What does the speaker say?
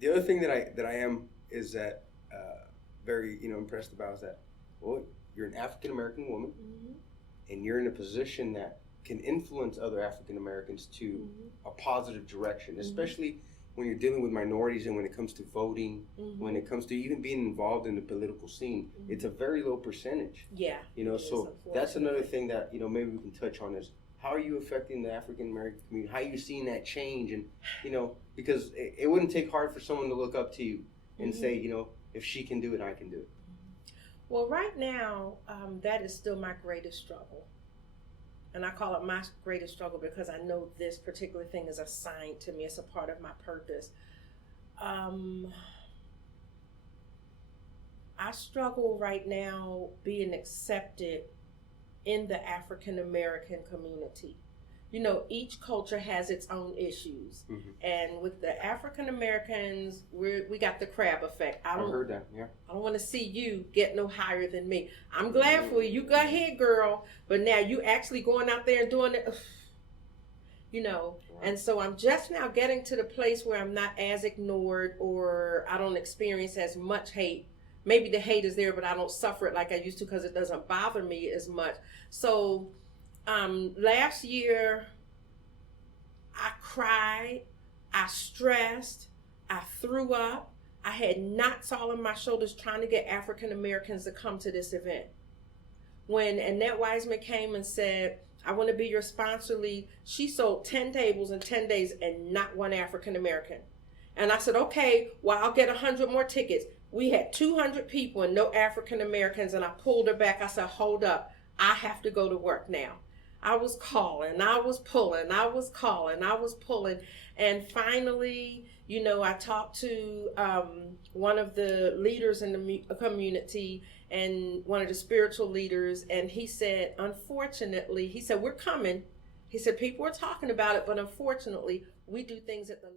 The other thing that I am is that very impressed about is that, well, you're an African American woman, Mm-hmm. and you're in a position that can influence other African Americans to Mm-hmm. a positive direction, Mm-hmm. especially when you're dealing with minorities and when it comes to voting, Mm-hmm. when it comes to even being involved in the political scene. Mm-hmm. It's a very low percentage. Yeah. It is, So that's unfortunately. another thing that maybe we can touch on is how are you affecting the African American community? How are you seeing that change? And because it wouldn't take hard for someone to look up to you and Mm-hmm. say, if she can do it, I can do it. Well, right now, that is still my greatest struggle. And I call it my greatest struggle because I know this particular thing is assigned to me. It's a part of my purpose. Um, I struggle right now being accepted in the African American community. Each culture has its own issues, Mm-hmm. and with the African Americans, we got the crab effect. I heard that. Yeah. I don't want to see you get no higher than me. I'm glad for you. You go ahead, girl. But now you actually going out there and doing it. Right. And so I'm just now getting to the place where I'm not as ignored, or I don't experience as much hate. Maybe the hate is there, but I don't suffer it like I used to because it doesn't bother me as much. So last year, I cried, I stressed, I threw up. I had knots all on my shoulders trying to get African Americans to come to this event. When Annette Wiseman came and said, I want to be your sponsor lead, she sold 10 tables in 10 days and not one African American. And I said, okay, well, I'll get 100 more tickets. We had 200 people and no African Americans, and I pulled her back. I said, hold up, I have to go to work now. I was calling, I was pulling, I was calling, I was pulling. And finally, I talked to one of the leaders in the community and one of the spiritual leaders. And he said, unfortunately, he said, we're coming. He said, people are talking about it, but unfortunately, we do things at the